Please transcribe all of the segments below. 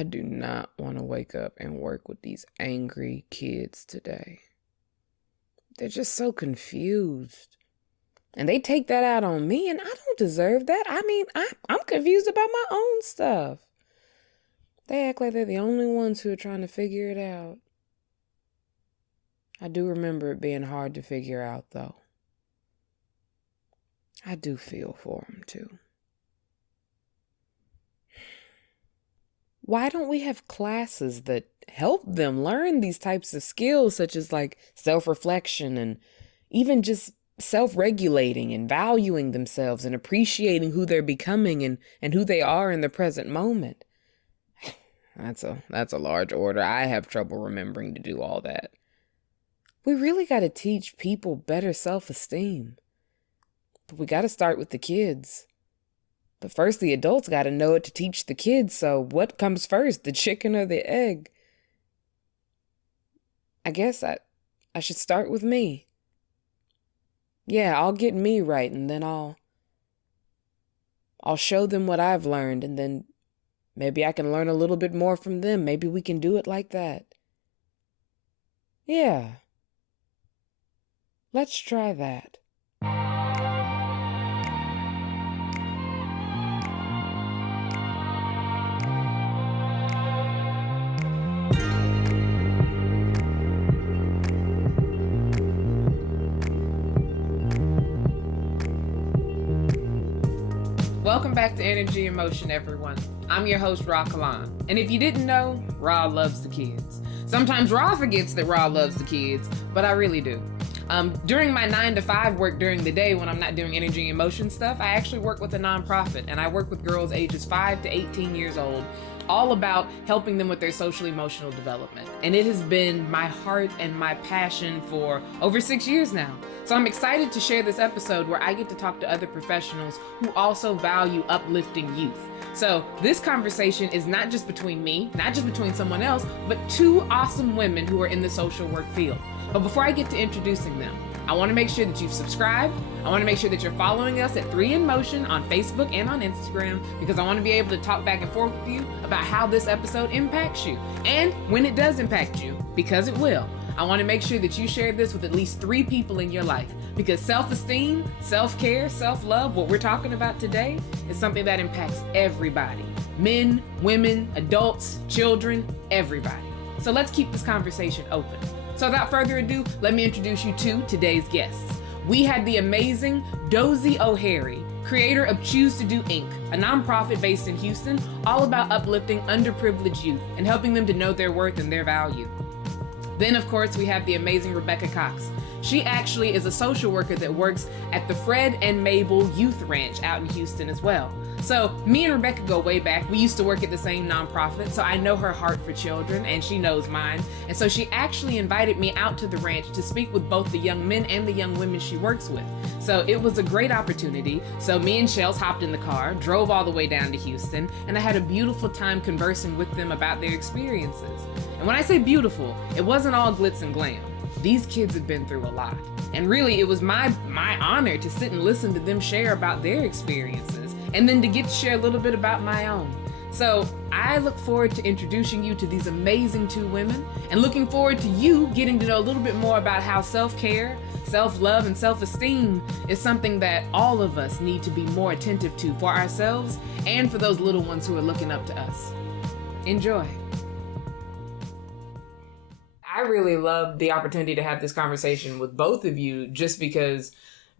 I do not want to wake up and work with these angry kids today. They're just so confused. And they take that out on me, and I don't deserve that. I mean, I'm confused about my own stuff. They act like they're the only ones who are trying to figure it out. I do remember it being hard to figure out, though. I do feel for them, too. Why don't we have classes that help them learn these types of skills, such as like self-reflection and even just self-regulating and valuing themselves and appreciating who they're becoming and who they are in the present moment? That's a large order. I have trouble remembering to do all that. We really got to teach people better self-esteem. But we got to start with the kids. But first, the adults got to know it to teach the kids. So what comes first, the chicken or the egg? I guess I should start with me. Yeah, I'll get me right, and then I'll show them what I've learned, and then maybe I can learn a little bit more from them. Maybe we can do it like that. Yeah. Let's try that. Welcome back to Energy and Motion, everyone. I'm your host, Kalon. And if you didn't know, Ra loves the kids. Sometimes Ra forgets that Ra loves the kids, but I really do. During my 9-to-5 work during the day when I'm not doing energy and motion stuff, I actually work with a nonprofit, and I work with girls ages 5 to 18 years old, all about helping them with their social emotional development. And it has been my heart and my passion for over 6 years now. So I'm excited to share this episode where I get to talk to other professionals who also value uplifting youth. So this conversation is not just between me, not just between someone else, but two awesome women who are in the social work field. But before I get to introducing them, I want to make sure that you've subscribed. I want to make sure that you're following us at 3InMotion on Facebook and on Instagram, because I want to be able to talk back and forth with you about how this episode impacts you. And when it does impact you, because it will, I want to make sure that you share this with at least 3 people in your life, because self-esteem, self-care, self-love, what we're talking about today, is something that impacts everybody. Men, women, adults, children, everybody. So let's keep this conversation open. So without further ado, let me introduce you to today's guests. We had the amazing Dozie Oheri, creator of Choose to Do Inc., a nonprofit based in Houston, all about uplifting underprivileged youth and helping them to know their worth and their value. Then, of course, we have the amazing Rebecca Cox. She actually is a social worker that works at the Fred and Mabel Youth Ranch out in Houston as well. So me and Rebecca go way back. We used to work at the same nonprofit, so I know her heart for children and she knows mine. And so she actually invited me out to the ranch to speak with both the young men and the young women she works with. So it was a great opportunity. So me and Shells hopped in the car, drove all the way down to Houston, and I had a beautiful time conversing with them about their experiences. And when I say beautiful, it wasn't all glitz and glam. These kids have been through a lot. And really, it was my honor to sit and listen to them share about their experiences, and then to get to share a little bit about my own. So I look forward to introducing you to these amazing 2 women, and looking forward to you getting to know a little bit more about how self-care, self-love, and self-esteem is something that all of us need to be more attentive to for ourselves and for those little ones who are looking up to us. Enjoy. I really love the opportunity to have this conversation with both of you, just because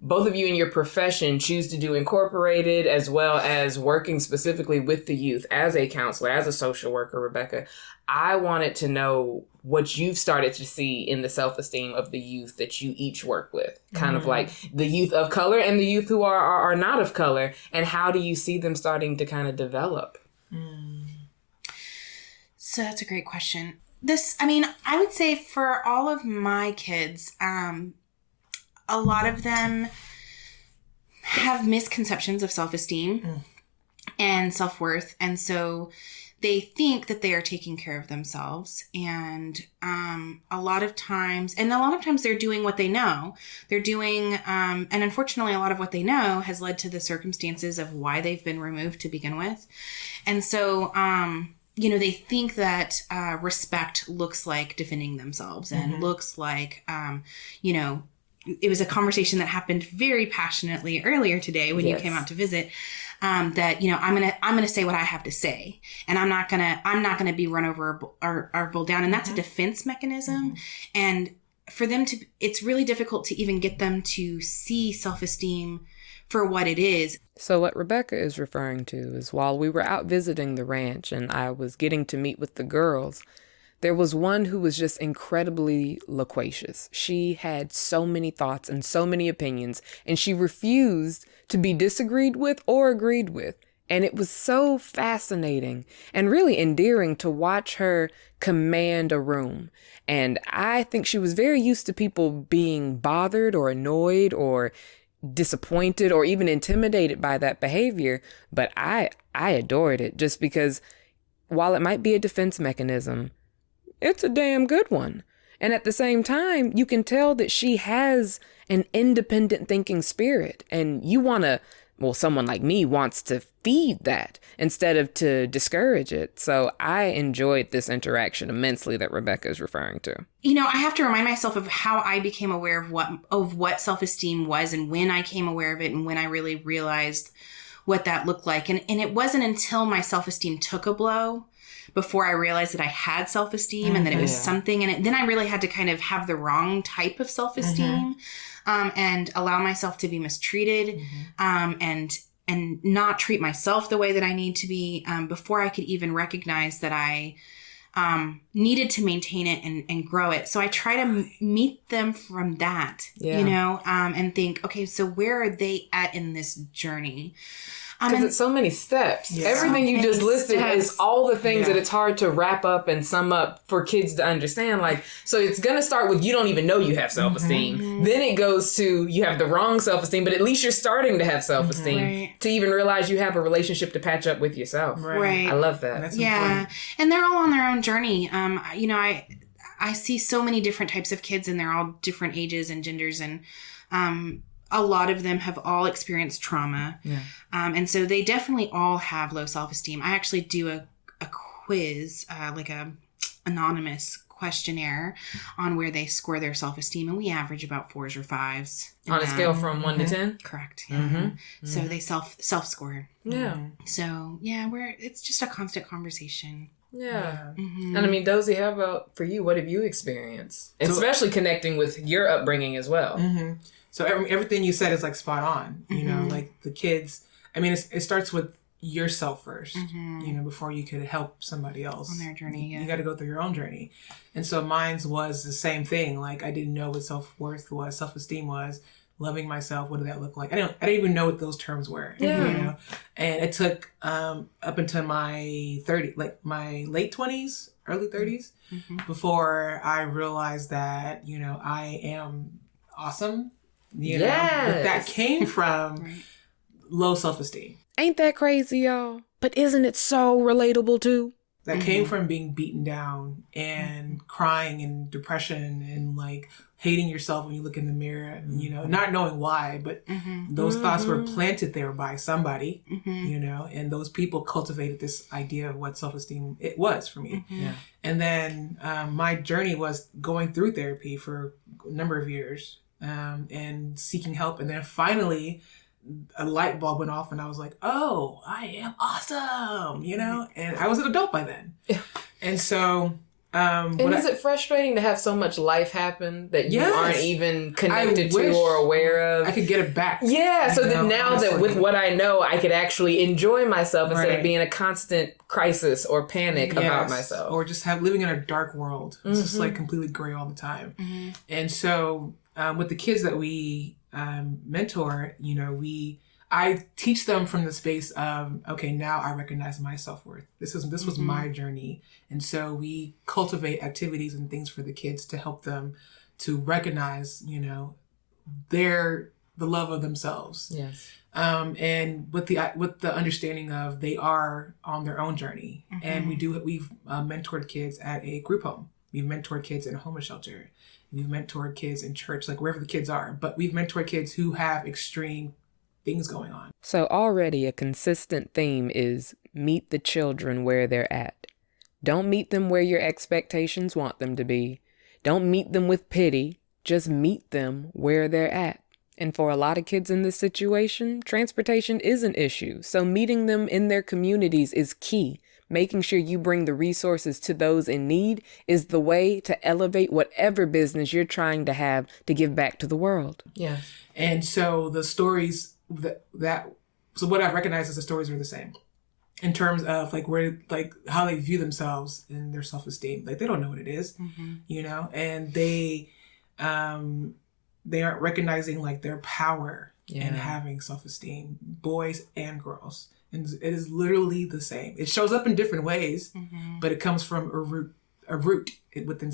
both of you in your profession Choose to Do Incorporated, as well as working specifically with the youth as a counselor, as a social worker, Rebecca. I wanted to know what you've started to see in the self-esteem of the youth that you each work with, kind of like the youth of color and the youth who are not of color, and how do you see them starting to kind of develop? So that's a great question. I would say for all of my kids, a lot of them have misconceptions of self-esteem and self-worth. And so they think that they are taking care of themselves. And a lot of times they're doing what they know. They're doing, and unfortunately, a lot of what they know has led to the circumstances of why they've been removed to begin with. And so they think that respect looks like defending themselves and looks like, it was a conversation that happened very passionately earlier today when you came out to visit. That I'm gonna say what I have to say, and I'm not gonna be run over or pulled down, and that's a defense mechanism. And for them it's really difficult to even get them to see self-esteem for what it is. So what Rebecca is referring to is while we were out visiting the ranch and I was getting to meet with the girls, there was one who was just incredibly loquacious. She had so many thoughts and so many opinions, and she refused to be disagreed with or agreed with. And it was so fascinating and really endearing to watch her command a room. And I think she was very used to people being bothered or annoyed or disappointed or even intimidated by that behavior. But I adored it just because while it might be a defense mechanism, it's a damn good one. And at the same time, you can tell that she has an independent thinking spirit. And someone like me wants to feed that instead of to discourage it. So I enjoyed this interaction immensely that Rebecca is referring to. I have to remind myself of how I became aware of what self-esteem was and when I came aware of it and when I really realized what that looked like. And it wasn't until my self-esteem took a blow before I realized that I had self-esteem and that it was something. And then I really had to kind of have the wrong type of self-esteem and allow myself to be mistreated and not treat myself the way that I need to be before I could even recognize that I needed to maintain it and grow it. So I try to meet them from that, and think, okay, so where are they at in this journey? Because it's so many steps. Yeah. Everything you just listed is all the things that it's hard to wrap up and sum up for kids to understand. So it's going to start with you don't even know you have self-esteem. Then it goes to you have the wrong self-esteem, but at least you're starting to have self-esteem to even realize you have a relationship to patch up with yourself. Right. I love that. That's important. And they're all on their own journey. I see so many different types of kids and they're all different ages and genders and a lot of them have all experienced trauma. Yeah. And so they definitely all have low self-esteem. I actually do a quiz, like a anonymous questionnaire on where they score their self-esteem. And we average about 4s or 5s. On a scale from 1 to 10? Correct. Yeah. So they self-score. Yeah. So it's just a constant conversation. Yeah. And I mean, Dozie, how about for you? What have you experienced? Especially connecting with your upbringing as well. So everything you said is like spot on, like the kids. I mean, it starts with yourself first, before you could help somebody else on their journey. You got to go through your own journey. And so mine's was the same thing. Like I didn't know what self-worth was, self-esteem was, loving myself. What did that look like? I didn't even know what those terms were, And it took up until my my late 20s, early 30s, before I realized that, I am awesome. But that came from low self-esteem. Ain't that crazy, y'all? But isn't it so relatable too? That came from being beaten down and crying and depression and like hating yourself when you look in the mirror, not knowing why, but those thoughts were planted there by somebody, and those people cultivated this idea of what self-esteem it was for me. And then my journey was going through therapy for a number of years. And seeking help. And then finally a light bulb went off and I was like, oh, I am awesome, and I was an adult by then. And so, is it frustrating to have so much life happen that you aren't even connected to or aware of? I could get it back. Yeah. So that now that with what I know, I could actually enjoy myself instead of being in a constant crisis or panic about myself. Or just living in a dark world. It's just like completely gray all the time. And so, with the kids that we mentor, I teach them from the space of, okay, now I recognize my self-worth. This was my journey. And so we cultivate activities and things for the kids to help them to recognize, the love of themselves. Yes. And with the understanding of they are on their own journey. And we've mentored kids at a group home. We've mentored kids in a homeless shelter. We've mentored kids in church, like wherever the kids are. But we've mentored kids who have extreme things going on. So already a consistent theme is meet the children where they're at. Don't meet them where your expectations want them to be. Don't meet them with pity. Just meet them where they're at. And for a lot of kids in this situation, transportation is an issue. So meeting them in their communities is key. Making sure you bring the resources to those in need is the way to elevate whatever business you're trying to have to give back to the world. Yeah. And so the stories so what I recognize is the stories are the same in terms of like where, like how they view themselves and their self-esteem. Like they don't know what it is, you know, and they aren't recognizing like their power in having self-esteem, boys and girls. And it is literally the same. It shows up in different ways, but it comes from a root within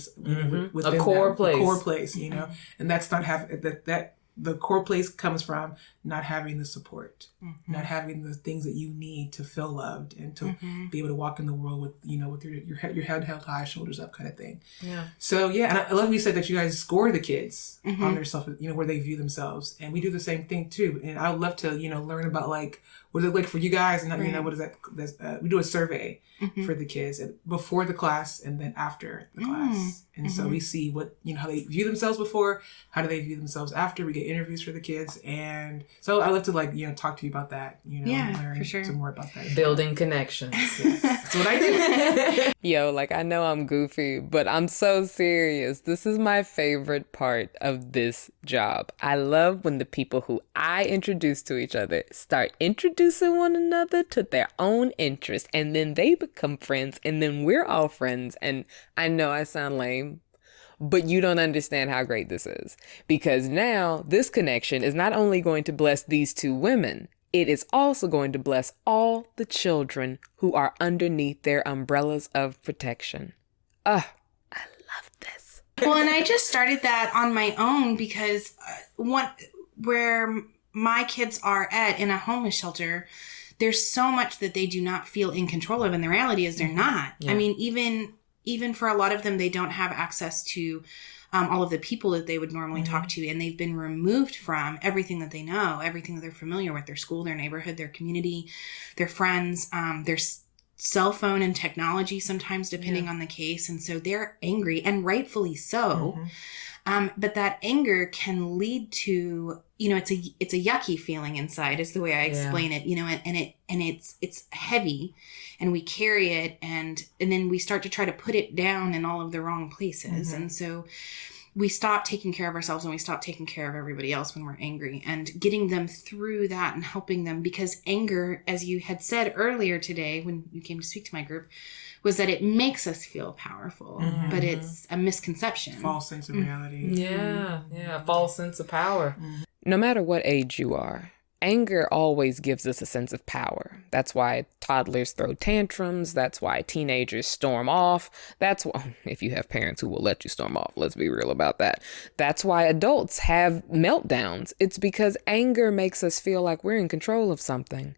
a core place, you know, and that's not that the core place comes from not having the support, not having the things that you need to feel loved and to be able to walk in the world with, you know, with your head held high, shoulders up kind of thing. Yeah. So yeah, and I love you said that you guys score the kids on their self, you know, where they view themselves, and we do the same thing too. And I would love to, you know, learn about like what is it like for you guys, and you know, what is that? We do a survey for the kids before the class and then after the class, and so we see what, you know, how they view themselves before, how do they view themselves after. We get interviews for the kids, and so I love to like, you know, talk to you about that, you know, learn some more about that. Building connections. Yes. That's what I do. Yo, like I know I'm goofy, but I'm so serious. This is my favorite part of this job. I love when the people who I introduce to each other start introducing one another to their own interests, and then they become friends, and then we're all friends. And I know I sound lame, but you don't understand how great this is, because now this connection is not only going to bless these two women, it is also going to bless all the children who are underneath their umbrellas of protection. I love this. Well, and I just started that on my own because where my kids are in a homeless shelter, there's so much that they do not feel in control of, and the reality is they're not. Yeah. I mean, even for a lot of them, they don't have access to all of the people that they would normally talk to, and they've been removed from everything that they know, everything that they're familiar with, their school, their neighborhood, their community, their friends, their cell phone and technology sometimes, depending on the case. And so they're angry, and rightfully so. But that anger can lead to, you know, it's a yucky feeling inside is the way I explain it, you know, and it's heavy, and we carry it, and then we start to try to put it down in all of the wrong places. And so we stop taking care of ourselves, and we stop taking care of everybody else when we're angry, and getting them through that and helping them, because anger, as you had said earlier today when you came to speak to my group, was that it makes us feel powerful, but it's a misconception. False sense of reality. Yeah, false sense of power. No matter what age you are, anger always gives us a sense of power. That's why toddlers throw tantrums. That's why teenagers storm off. That's why, if you have parents who will let you storm off, let's be real about that. That's why adults have meltdowns. It's because anger makes us feel like we're in control of something.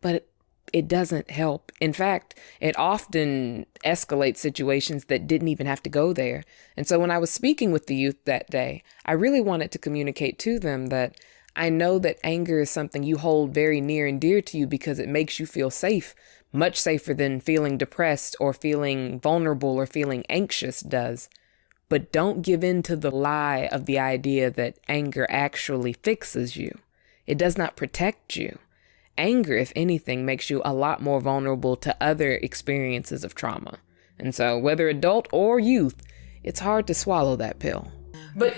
But it doesn't help. In fact, it often escalates situations that didn't even have to go there. And so when I was speaking with the youth that day, I really wanted to communicate to them that I know that anger is something you hold very near and dear to you because it makes you feel safe, much safer than feeling depressed or feeling vulnerable or feeling anxious does. But don't give in to the lie of the idea that anger actually fixes you. It does not protect you. Anger, if anything, makes you a lot more vulnerable to other experiences of trauma. And so whether adult or youth, it's hard to swallow that pill. But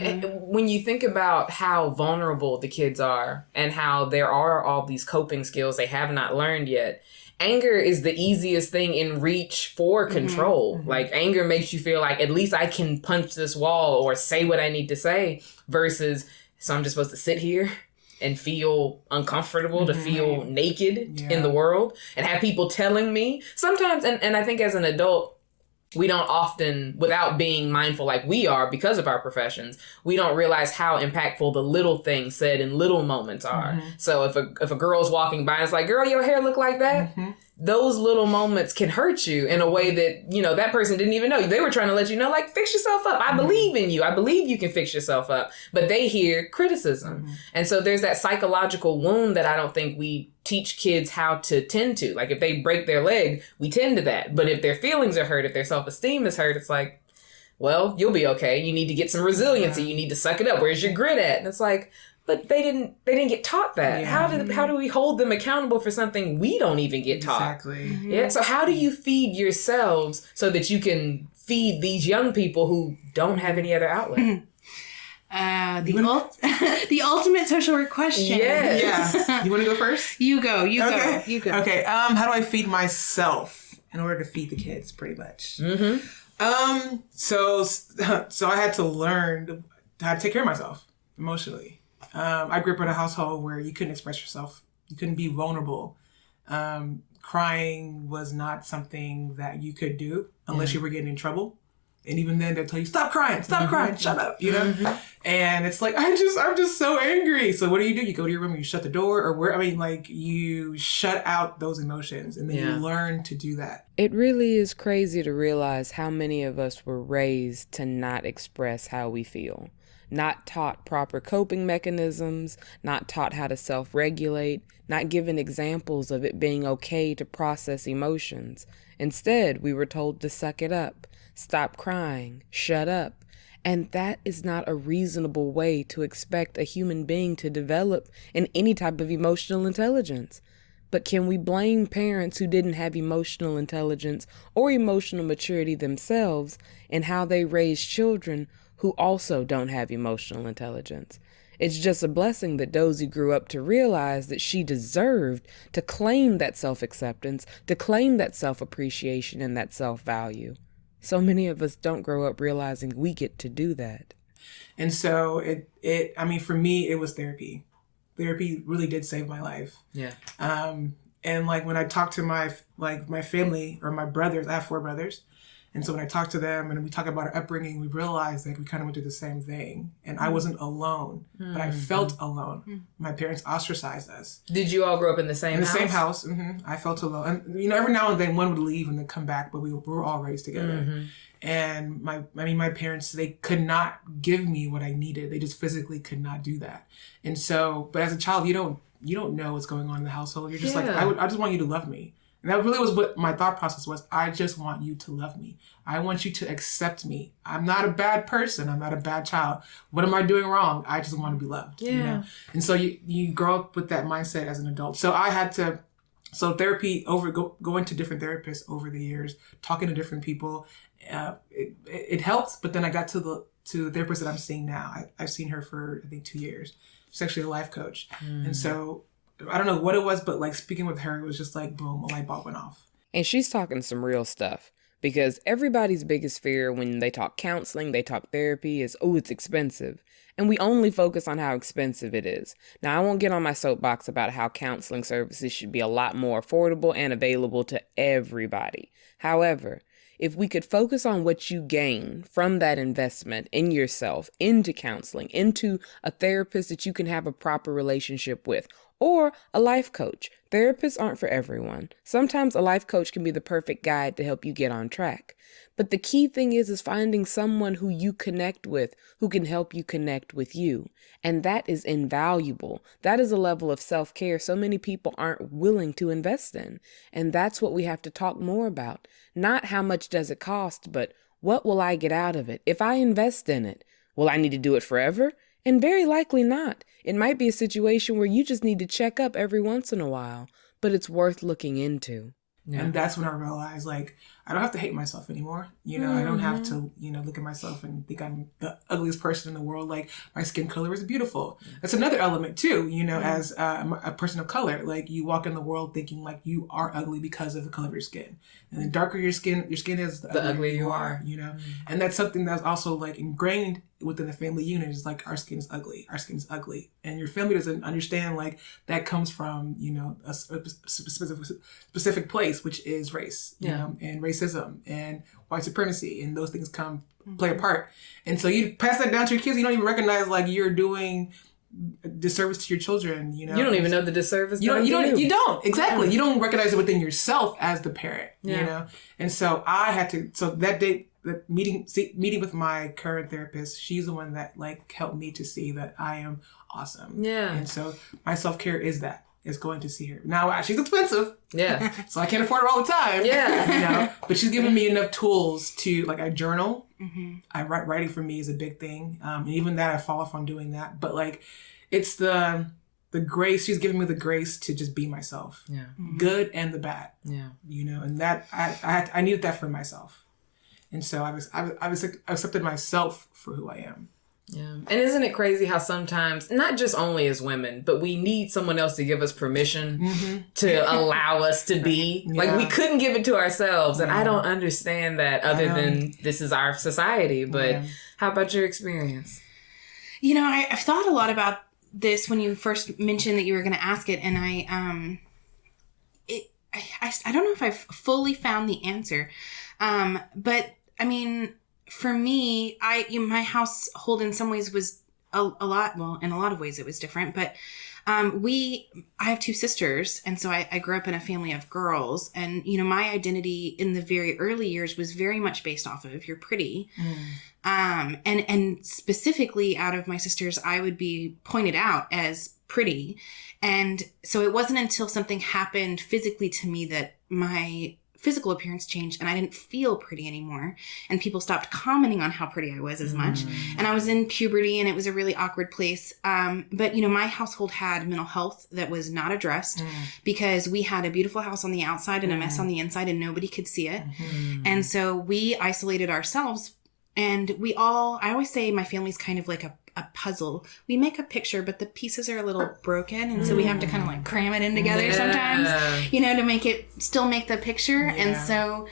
when you think about how vulnerable the kids are and how there are all these coping skills they have not learned yet, anger is the easiest thing in reach for control. Like anger makes you feel like at least I can punch this wall or say what I need to say versus, so I'm just supposed to sit here and feel uncomfortable, to feel naked in the world and have people telling me sometimes. And I think as an adult, we don't often, without being mindful like we are because of our professions, we don't realize how impactful the little things said in little moments are. So if a girl's walking by and it's like, girl, your hair look like that. those little moments can hurt you in a way that, you know, that person didn't even know. They were trying to let you know, like, fix yourself up. I believe in you. I believe you can fix yourself up. But they hear criticism. And so there's that psychological wound that I don't think we teach kids how to tend to. Like, if they break their leg, we tend to that. But if their feelings are hurt, if their self-esteem is hurt, it's like, well, you'll be okay. You need to get some resiliency. You need to suck it up. Where's your grit at? And it's like, but they didn't get taught that. Yeah. How do we hold them accountable for something we don't even get taught? Exactly. Yeah. So how do you feed yourselves so that you can feed these young people who don't have any other outlet? The ultimate social work question. Yes. Yeah. You want to go first? You go. Okay. How do I feed myself in order to feed the kids? Pretty much. So I had to learn how to take care of myself emotionally. I grew up in a household where you couldn't express yourself. You couldn't be vulnerable. Crying was not something that you could do unless you were getting in trouble. And even then they'll tell you, stop crying, shut up, you know? And it's like, I'm just so angry. So what do? You go to your room and you shut the door you shut out those emotions and then you learn to do that. It really is crazy to realize how many of us were raised to not express how we feel. Not taught proper coping mechanisms, not taught how to self-regulate, not given examples of it being okay to process emotions. Instead, we were told to suck it up, stop crying, shut up. And that is not a reasonable way to expect a human being to develop in any type of emotional intelligence. But can we blame parents who didn't have emotional intelligence or emotional maturity themselves in how they raise children who also don't have emotional intelligence? It's just a blessing that Dozie grew up to realize that she deserved to claim that self-acceptance, to claim that self-appreciation and that self-value. So many of us don't grow up realizing we get to do that. And so for me, it was therapy. Therapy really did save my life. Yeah. And like when I talk to my family or my brothers, I have 4 brothers. And so when I talk to them and we talk about our upbringing, we realize that we kind of went through the same thing. And I wasn't alone, but I felt alone. My parents ostracized us. Did you all grow up in the same house? In the same house. I felt alone. And, you know, every now and then one would leave and then come back, but we were all raised together. And my parents, they could not give me what I needed. They just physically could not do that. And so, but as a child, you don't know what's going on in the household. You're just like, I just want you to love me. And that really was what my thought process was. I just want you to love me. I want you to accept me. I'm not a bad person. I'm not a bad child. What am I doing wrong? I just want to be loved. Yeah. You know? And so you grow up with that mindset as an adult. So I had to, therapy, going to different therapists over the years, talking to different people, it helped. But then I got to the therapist that I'm seeing now. I've seen her for, I think, 2 years. She's actually a life coach. And so I don't know what it was, but like speaking with her, it was just like, boom, a light bulb went off. And she's talking some real stuff because everybody's biggest fear when they talk counseling, they talk therapy is, oh, it's expensive. And we only focus on how expensive it is. Now, I won't get on my soapbox about how counseling services should be a lot more affordable and available to everybody. However, if we could focus on what you gain from that investment in yourself, into counseling, into a therapist that you can have a proper relationship with, or a life coach. Therapists aren't for everyone. Sometimes a life coach can be the perfect guide to help you get on track. But the key thing is finding someone who you connect with, who can help you connect with you. And that is invaluable. That is a level of self-care so many people aren't willing to invest in. And that's what we have to talk more about. Not how much does it cost, but what will I get out of it? If I invest in it, will I need to do it forever? And very likely not. It might be a situation where you just need to check up every once in a while, but it's worth looking into. Yeah. And that's when I realized, like, I don't have to hate myself anymore. You know, I don't have to, look at myself and think I'm the ugliest person in the world. Like, my skin color is beautiful. That's another element too, as a person of color. Like, you walk in the world thinking like you are ugly because of the color of your skin. And the darker your skin is, the uglier you are, And that's something that's also like ingrained within the family unit is like, our skin is ugly. Our skin is ugly. And your family doesn't understand like that comes from, a specific place, which is race, and racism and white supremacy, and those things play a part. And so you pass that down to your kids, you don't even recognize like you're doing disservice to your children, you know. You don't even know the disservice. You don't. Exactly. Mm-hmm. You don't recognize it within yourself as the parent, you know. And so that day, that meeting with my current therapist, she's the one that like helped me to see that I am awesome. Yeah. And so my self-care is going to see her. Now, she's expensive. Yeah. So I can't afford her all the time. Yeah. You know, but she's given me enough tools to, like, I journal. Mm-hmm. Writing for me is a big thing. And even that, I fall off on doing that. But, like, it's the grace. She's given me the grace to just be myself. Yeah. Mm-hmm. Good and the bad. Yeah. You know, and that, I needed that for myself. And so I accepted myself for who I am. Yeah. And isn't it crazy how sometimes, not just only as women, but we need someone else to give us permission to allow us to be. Yeah. Like, we couldn't give it to ourselves. And I don't understand that other than this is our society. But how about your experience? You know, I've thought a lot about this when you first mentioned that you were going to ask it. And I don't know if I've fully found the answer. But, I mean, for me, my household in some ways was a lot, well, in a lot of ways it was different, but I have two sisters, and so I grew up in a family of girls, and, you know, my identity in the very early years was very much based off of you're pretty. And specifically out of my sisters, I would be pointed out as pretty. And so it wasn't until something happened physically to me that my physical appearance changed and I didn't feel pretty anymore. And people stopped commenting on how pretty I was as much. And I was in puberty and it was a really awkward place. But, you know, my household had mental health that was not addressed because we had a beautiful house on the outside and a mess on the inside and nobody could see it. And so we isolated ourselves, and I always say my family's kind of like a puzzle. We make a picture, but the pieces are a little broken, and so we have to kind of like cram it in together sometimes, you know, to still make the picture. And so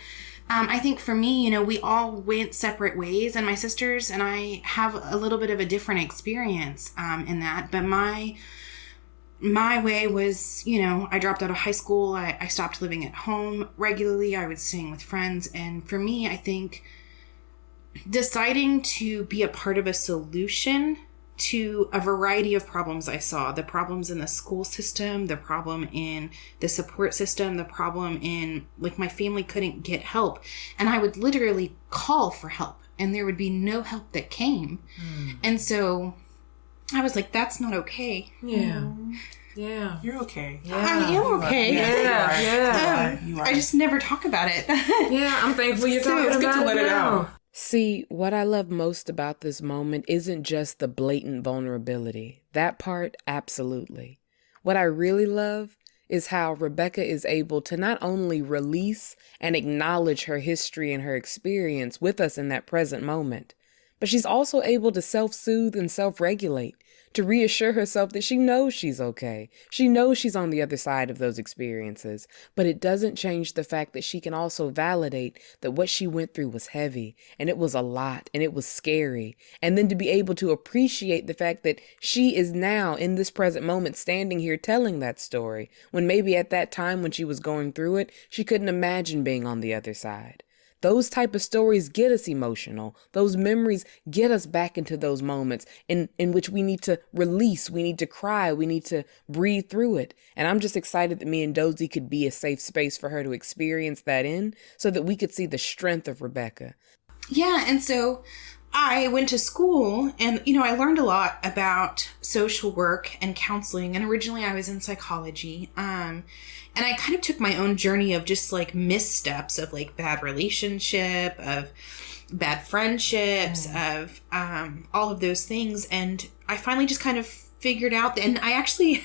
I think for me, you know, we all went separate ways, and my sisters and I have a little bit of a different experience in that. But my way was, you know, I dropped out of high school. I stopped living at home regularly. I was staying with friends. And for me, I think deciding to be a part of a solution to a variety of problems I saw, the problems in the school system, the problem in the support system, the problem in, like, my family couldn't get help. And I would literally call for help and there would be no help that came. And so I was like, that's not okay. Yeah. Yeah. You're okay. Yeah. I am okay. Yeah. You are. I just never talk about it. Yeah, I'm thankful you're talking about it. It's good to let it out. See, what I love most about this moment isn't just the blatant vulnerability. That part, absolutely. What I really love is how Rebecca is able to not only release and acknowledge her history and her experience with us in that present moment, but she's also able to self-soothe and self-regulate, to reassure herself that she knows she's okay. She knows she's on the other side of those experiences, but it doesn't change the fact that she can also validate that what she went through was heavy, and it was a lot, and it was scary. And then to be able to appreciate the fact that she is now in this present moment standing here telling that story, when maybe at that time when she was going through it, she couldn't imagine being on the other side. Those type of stories get us emotional. Those memories get us back into those moments in which we need to release, we need to cry, we need to breathe through it. And I'm just excited that me and Dozie could be a safe space for her to experience that in, so that we could see the strength of Rebecca. Yeah, and so I went to school and, you know, I learned a lot about social work and counseling. And originally I was in psychology. And I kind of took my own journey of just like missteps of like bad relationship, of bad friendships, of all of those things. And I finally just kind of figured out, and I actually,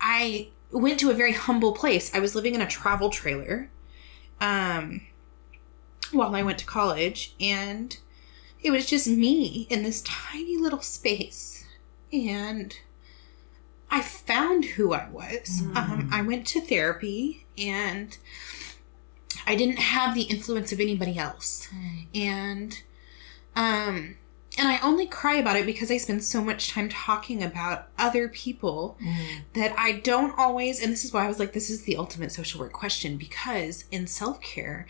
I went to a very humble place. I was living in a travel trailer while I went to college, and it was just me in this tiny little space. And I found who I was. I went to therapy, and I didn't have the influence of anybody else. And I only cry about it because I spend so much time talking about other people that I don't always, and this is why I was like, this is the ultimate social work question, because in self-care,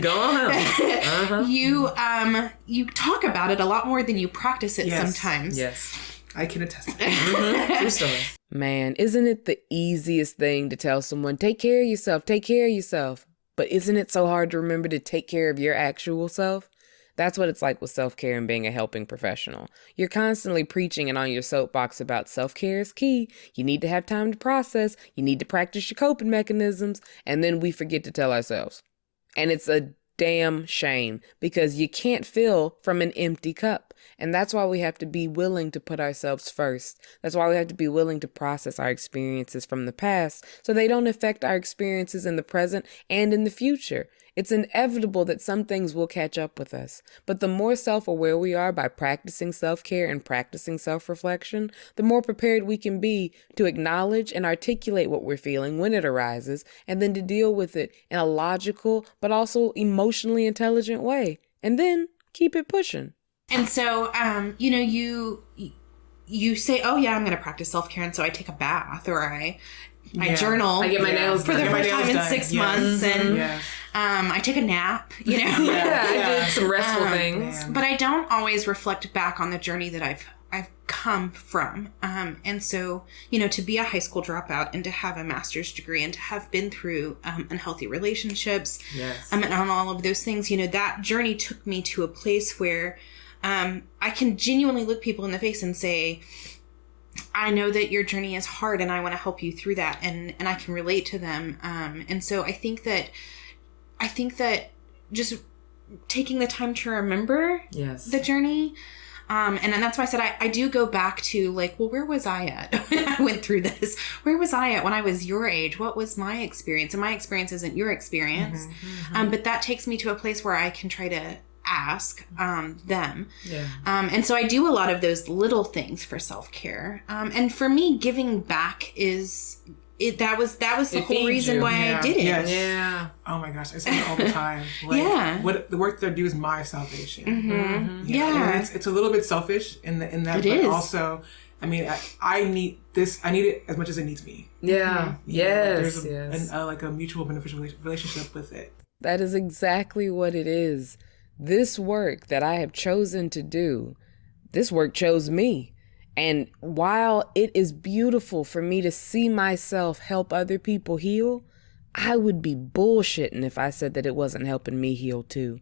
Go on. Uh-huh. You talk about it a lot more than you practice it sometimes. Yes. I can attest to that. Mm-hmm. True story. Man, isn't it the easiest thing to tell someone, take care of yourself, take care of yourself? But isn't it so hard to remember to take care of your actual self? That's what it's like with self-care and being a helping professional. You're constantly preaching and on your soapbox about self-care is key. You need to have time to process. You need to practice your coping mechanisms. And then we forget to tell ourselves. And it's a damn shame because you can't fill from an empty cup. And that's why we have to be willing to put ourselves first. That's why we have to be willing to process our experiences from the past so they don't affect our experiences in the present and in the future. It's inevitable that some things will catch up with us. But the more self-aware we are by practicing self-care and practicing self-reflection, the more prepared we can be to acknowledge and articulate what we're feeling when it arises, and then to deal with it in a logical but also emotionally intelligent way. And then keep it pushing. And so, you say, oh yeah, I'm going to practice self-care. And so I take a bath or I journal. I get my nails for the first time in 6 months. Mm-hmm. And I take a nap, I did some restful things. But I don't always reflect back on the journey that I've come from. And so, to be a high school dropout and to have a master's degree and to have been through unhealthy relationships and on all of those things, that journey took me to a place where I can genuinely look people in the face and say, I know that your journey is hard and I want to help you through that. And I can relate to them. And so I think that just taking the time to remember the journey. And that's why I said I do go back to where was I at when I went through this? Where was I at when I was your age? What was my experience? And my experience isn't your experience. Mm-hmm. But that takes me to a place where I can try to ask them. And so I do a lot of those little things for self-care. And for me, giving back that was the whole reason why I did it. Yes. Yeah. Oh my gosh, I say it all the time. What the work that I do is my salvation. Mm-hmm. And it's a little bit selfish in that, but is. Also, I mean, I need this. I need it as much as it needs me. Yeah. There's a mutual beneficial relationship with it. That is exactly what it is. This work that I have chosen to do, this work chose me. And while it is beautiful for me to see myself help other people heal, I would be bullshitting if I said that it wasn't helping me heal too.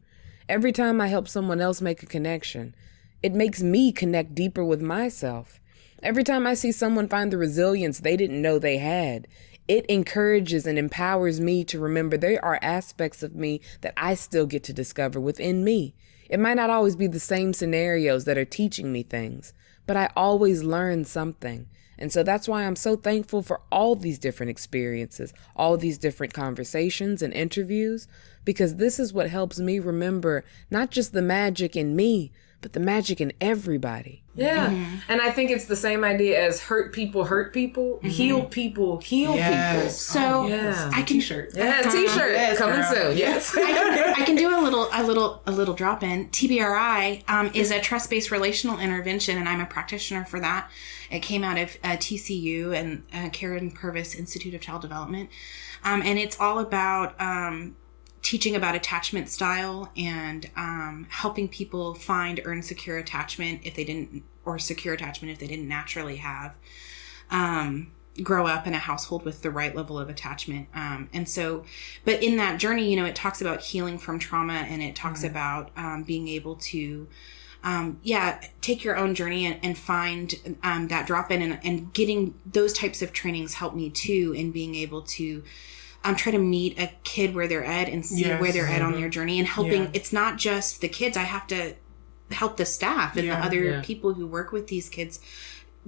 Every time I help someone else make a connection, it makes me connect deeper with myself. Every time I see someone find the resilience they didn't know they had, it encourages and empowers me to remember there are aspects of me that I still get to discover within me. It might not always be the same scenarios that are teaching me things, but I always learn something. And so that's why I'm so thankful for all these different experiences, all these different conversations and interviews, because this is what helps me remember not just the magic in me, but the magic in everybody. Yeah. Mm-hmm. And I think it's the same idea as hurt people, mm-hmm. heal people, heal people. So I can t-shirt. Yeah, t-shirt coming soon. Yes. I can do a little drop in. TBRI is a trust-based relational intervention, and I'm a practitioner for that. It came out of TCU and Karen Purvis Institute of Child Development. And it's all about teaching about attachment style and helping people find earned secure attachment if they didn't, or secure attachment if they didn't naturally have, grow up in a household with the right level of attachment. And so, but in that journey, it talks about healing from trauma, and it talks about being able to take your own journey and find that drop in, and getting those types of trainings help me too in being able to try to meet a kid where they're at and see where they're at on their journey, and helping. It's not just the kids. I have to help the staff and the other people who work with these kids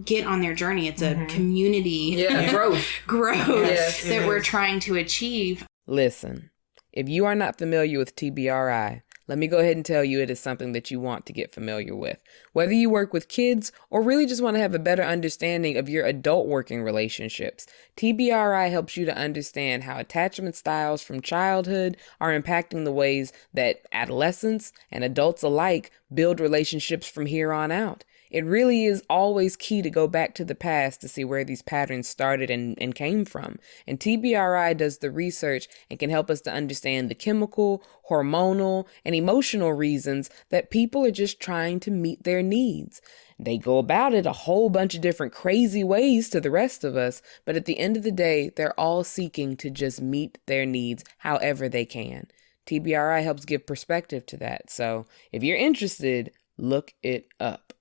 get on their journey. It's a community growth that we're trying to achieve. Listen, if you are not familiar with TBRI, let me go ahead and tell you it is something that you want to get familiar with. Whether you work with kids or really just want to have a better understanding of your adult working relationships, TBRI helps you to understand how attachment styles from childhood are impacting the ways that adolescents and adults alike build relationships from here on out. It really is always key to go back to the past to see where these patterns started and came from. And TBRI does the research and can help us to understand the chemical, hormonal, and emotional reasons that people are just trying to meet their needs. They go about it a whole bunch of different crazy ways to the rest of us, but at the end of the day, they're all seeking to just meet their needs however they can. TBRI helps give perspective to that. So if you're interested, look it up.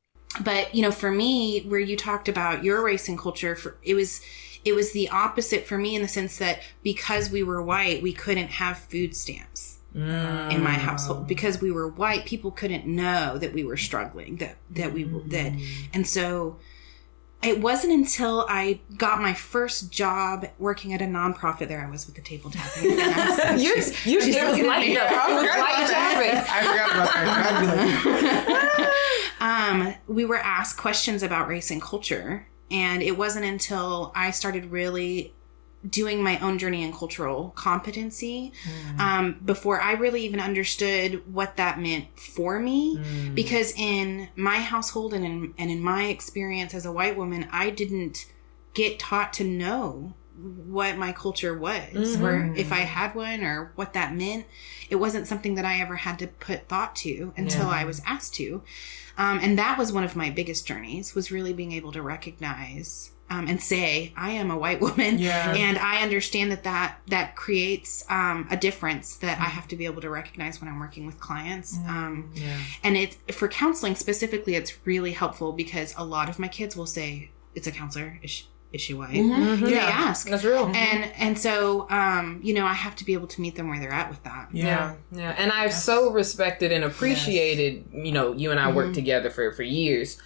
But, you know, for me, where you talked about your race and culture, it was the opposite for me in the sense that because we were white, we couldn't have food stamps. In my household, because we were white, people couldn't know that we were struggling, and so it wasn't until I got my first job working at a nonprofit. There I was with the table tapping. We were asked questions about race and culture, and it wasn't until I started really doing my own journey in cultural competency before I really even understood what that meant for me. Because in my household and in my experience as a white woman, I didn't get taught to know what my culture was or if I had one or what that meant. It wasn't something that I ever had to put thought to until I was asked to. And that was one of my biggest journeys, was really being able to recognize and say, I am a white woman, and I understand that creates a difference that I have to be able to recognize when I'm working with clients. And it's for counseling specifically, it's really helpful because a lot of my kids will say, "It's a counselor. Is she white?" They ask. That's real. And so you know, I have to be able to meet them where they're at with that. Yeah. And I've so respected and appreciated, you know, you and I worked together for years.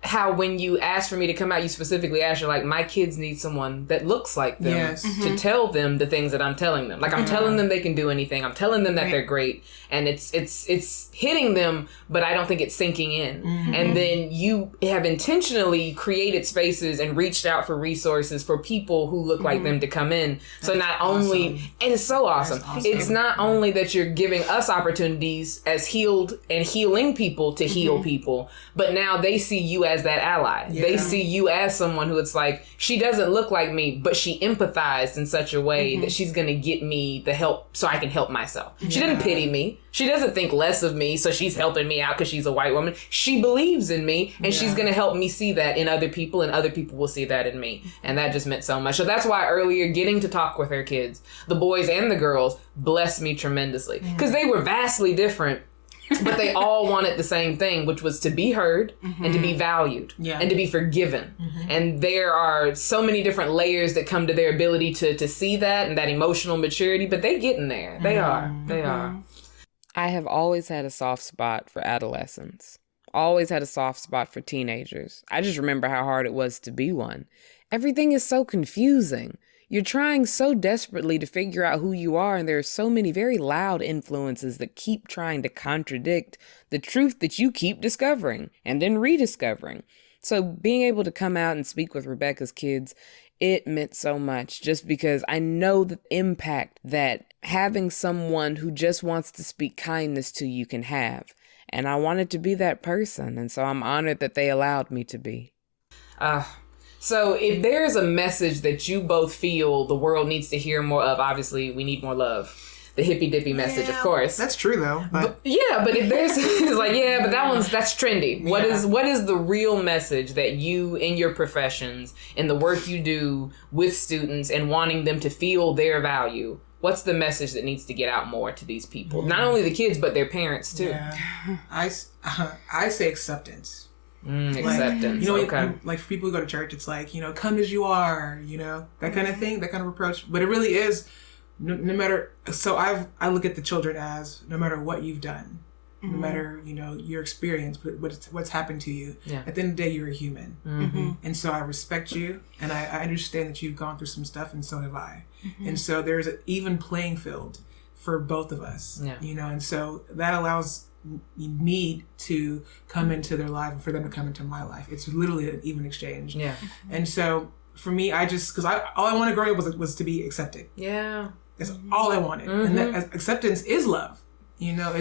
How when you asked for me to come out, you specifically asked, you're like, my kids need someone that looks like them to tell them the things that I'm telling them. Like, I'm telling them they can do anything. I'm telling them that they're great. And it's hitting them, but I don't think it's sinking in. And then you have intentionally created spaces and reached out for resources for people who look like them to come in. So not only, and it's so awesome. It's not only that you're giving us opportunities as healed and healing people to heal people, but now they see you as that ally. They see you as someone who it's like, she doesn't look like me, but she empathized in such a way that she's going to get me the help so I can help myself. She didn't pity me. She doesn't think less of me, so she's helping me out because she's a white woman. She believes in me, and she's going to help me see that in other people, and other people will see that in me. And that just meant so much. So that's why earlier, getting to talk with her kids, the boys and the girls, blessed me tremendously. Because they were vastly different, but they all wanted the same thing, which was to be heard and to be valued and to be forgiven. And there are so many different layers that come to their ability to see that and that emotional maturity, but they get in there. They are. I have always had a soft spot for adolescents. Always had a soft spot for teenagers. I just remember how hard it was to be one. Everything is so confusing. You're trying so desperately to figure out who you are, and there are so many very loud influences that keep trying to contradict the truth that you keep discovering and then rediscovering. So being able to come out and speak with Rebecca's kids, it meant so much, just because I know the impact that having someone who just wants to speak kindness to you can have. And I wanted to be that person, and so I'm honored that they allowed me to be. So if there's a message that you both feel the world needs to hear more of, obviously we need more love. The hippy dippy message, of course. That's true though. But if there's, it's like, but that's trendy. What is the real message that you in your professions, in the work you do with students and wanting them to feel their value? What's the message that needs to get out more to these people? Not only the kids, but their parents too. Yeah. I say acceptance. Acceptance. Like for people who go to church, it's like, come as you are, that kind of thing, that kind of approach. But it really is, no matter. So I look at the children as no matter what you've done, no matter your experience, what's happened to you. At the end of the day, you're a human, and so I respect you, and I understand that you've gone through some stuff, and so have I. And so there's an even playing field for both of us. And so that allows me to come into their life and for them to come into my life. It's literally an even exchange. And so for me, because all I wanted growing up was to be accepted. That's all I wanted. And that acceptance is love. You know,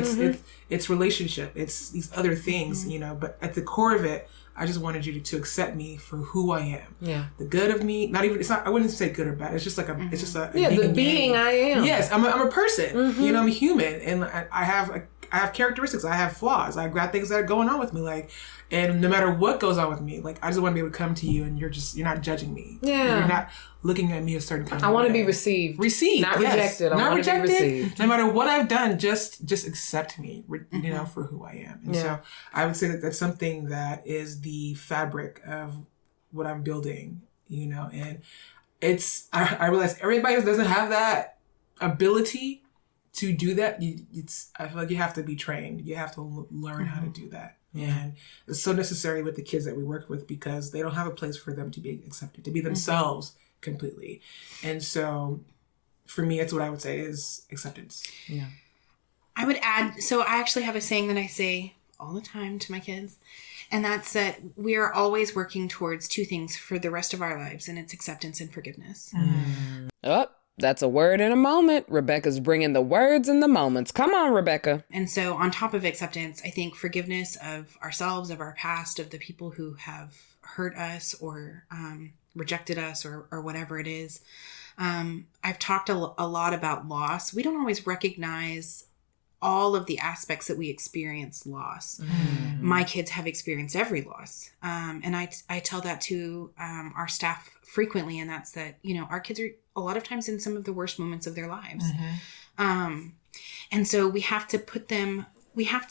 it's relationship. It's these other things, you know, but at the core of it, I just wanted you to accept me for who I am. Yeah. The good of me, I wouldn't say good or bad. It's just like it's just a the being I am. Yes, I'm a person. You know, I'm a human, and I have characteristics. I have flaws. I've got things that are going on with me, like, and no matter what goes on with me, like, I just want to be able to come to you, and you're not judging me. Yeah. You're not looking at me a certain kind of way. I want to be received. Not rejected. Not rejected. Received. No matter what I've done, just accept me, you know, for who I am. And so I would say that that's something that is the fabric of what I'm building, you know, and I realize everybody doesn't have that ability to do that. I feel like you have to be trained. You have to learn how to do that. And it's so necessary with the kids that we work with because they don't have a place for them to be accepted, to be themselves completely. And so for me, it's what I would say is acceptance. Yeah. I would add, so I actually have a saying that I say all the time to my kids, and that's that we are always working towards two things for the rest of our lives, and it's acceptance and forgiveness. Oh, that's a word in a moment. Rebecca's bringing the words and the moments. Come on, Rebecca. And so on top of acceptance, I think forgiveness of ourselves, of our past, of the people who have hurt us or rejected us or whatever it is. I've talked a lot about loss. We don't always recognize all of the aspects that we experience loss. My kids have experienced every loss. And I tell that to our staff frequently, and that's that, you know, our kids are a lot of times in some of the worst moments of their lives. And so we have to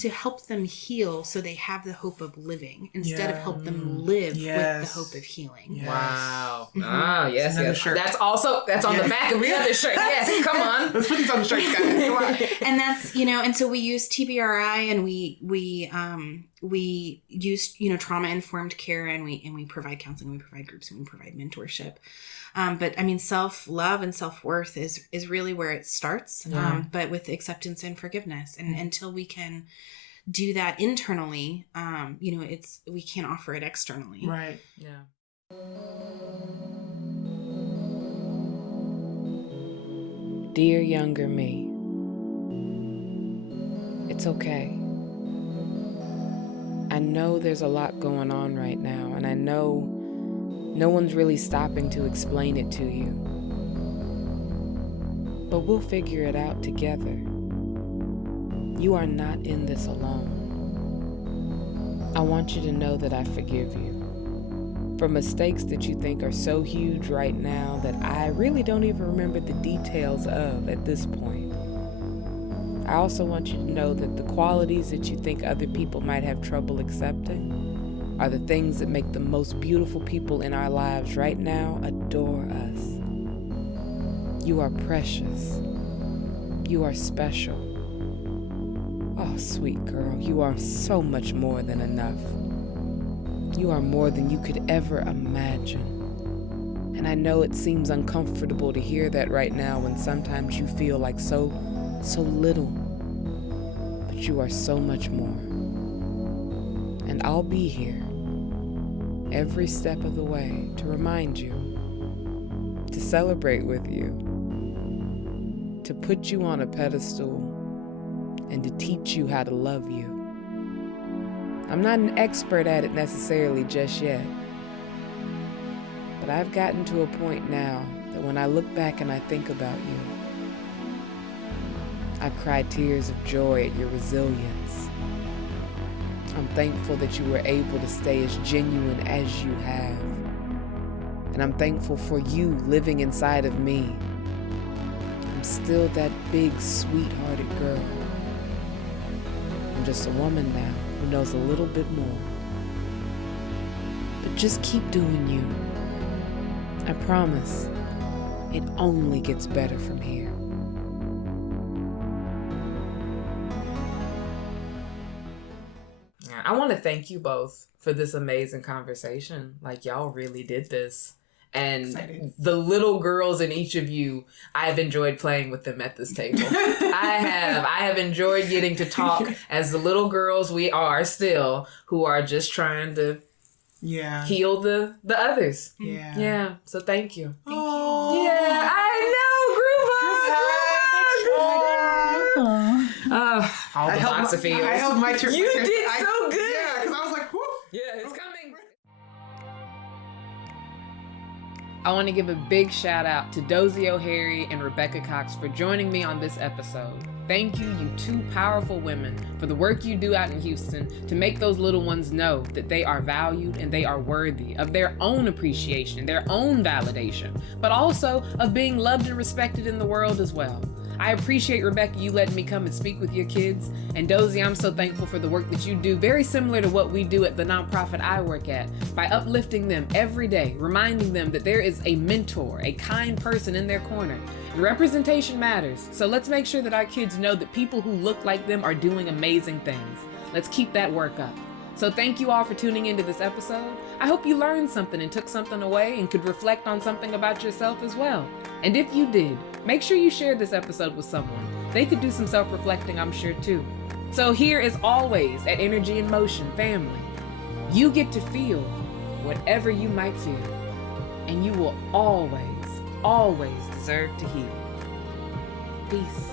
help them heal so they have the hope of living instead of help them live with the hope of healing. Wow. Ah, yes. That's on the back of the other shirt. Yes, come on. Let's put these on the shirts, guys. And that's, you know, and so we use TBRI and we use, you know, trauma-informed care, and we provide counseling, we provide groups, and we provide mentorship. But I mean, self-love and self-worth is really where it starts, but with acceptance and forgiveness. And until we can do that internally, you know, we can't offer it externally. Right. Yeah. Dear younger me, it's okay. I know there's a lot going on right now, and I know no one's really stopping to explain it to you. But we'll figure it out together. You are not in this alone. I want you to know that I forgive you for mistakes that you think are so huge right now that I really don't even remember the details of at this point. I also want you to know that the qualities that you think other people might have trouble accepting are the things that make the most beautiful people in our lives right now adore us. You are precious. You are special. Oh, sweet girl, you are so much more than enough. You are more than you could ever imagine. And I know it seems uncomfortable to hear that right now when sometimes you feel like so little. But you are so much more. And I'll be here every step of the way to remind you, to celebrate with you, to put you on a pedestal, and to teach you how to love you. I'm not an expert at it necessarily just yet, but I've gotten to a point now that when I look back and I think about you, I've cried tears of joy at your resilience. I'm thankful that you were able to stay as genuine as you have. And I'm thankful for you living inside of me. I'm still that big, sweet-hearted girl. I'm just a woman now who knows a little bit more. But just keep doing you. I promise, it only gets better from here. I want to thank you both for this amazing conversation. Like, y'all really did this. And exciting. The little girls in each of you, I've enjoyed playing with them at this table. I have enjoyed getting to talk as the little girls we are still, who are just trying to heal the others. Yeah. So thank you. Oh. Yeah, I know. Group hug. All the box of feels. I held my turn. You did so good. Yeah, because I was like, whoo. Yeah, it's coming. I want to give a big shout out to Dozie Oheri and Rebecca Cox for joining me on this episode. Thank you, you two powerful women, for the work you do out in Houston to make those little ones know that they are valued and they are worthy of their own appreciation, their own validation, but also of being loved and respected in the world as well. I appreciate, Rebecca, you letting me come and speak with your kids. And Dozie, I'm so thankful for the work that you do, very similar to what we do at the nonprofit I work at, by uplifting them every day, reminding them that there is a mentor, a kind person in their corner. And representation matters, so let's make sure that our kids know that people who look like them are doing amazing things. Let's keep that work up. So thank you all for tuning into this episode. I hope you learned something and took something away and could reflect on something about yourself as well. And if you did, make sure you share this episode with someone. They could do some self-reflecting, I'm sure, too. So here, as always, at Energy in Motion Family, you get to feel whatever you might feel. And you will always, always deserve to heal. Peace.